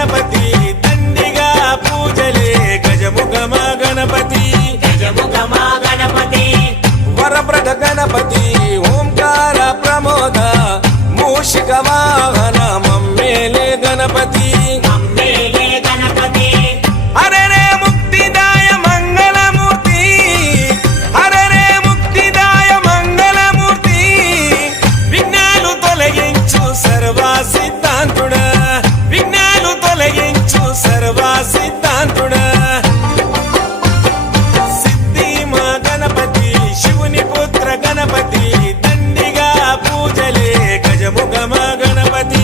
గణపతి దండిగా పూజలే గజముఖమ గణపతి వరప్రద గణపతి ఓంకార ప్రమోద మూషిక వాహన మమ్మేలే గణపతి హరే రే ముక్తిదాయ మంగళమూర్తి హరే రే ముక్తిదాయ మంగళమూర్తి విఘ్నాలు తొలగించు సర్వ సిద్ధాంతుడా విఘ్నాలు తొలగించు సర్వ సిద్ధాంతుడా సిద్ధి మా గణపతి శివుని పుత్ర గణపతి దండిగా పూజలే గజముఖమ గణపతి